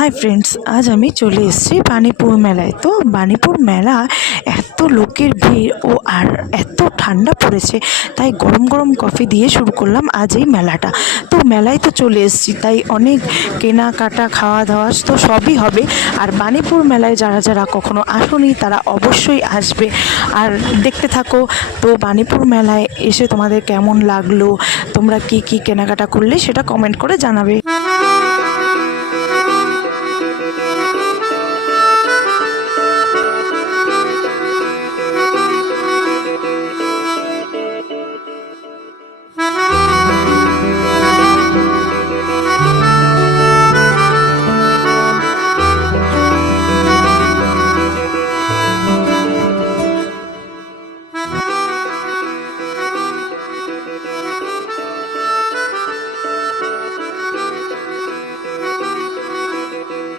Hi friends, আজ আমি চলে এসেছি বাণীপুর মেলায়। তো বাণীপুর মেলা এত লোকের ভিড় ও আর এত ঠান্ডা পড়েছে, তাই গরম গরম কফি দিয়ে শুরু করলাম আজ এই মেলাটা। তো মেলায় তো চলে এসেছি, তাই অনেক কেনাকাটা খাওয়া দাওয়া তো সবই হবে। আর বাণীপুর মেলায় যারা যারা কখনো আসেনি তারা অবশ্যই আসবে আর দেখতে থাকো। তো বাণীপুর মেলায় এসে তোমাদের কেমন লাগলো, তোমরা কি কি কেনাকাটা করলে সেটা কমেন্ট করে জানাবে।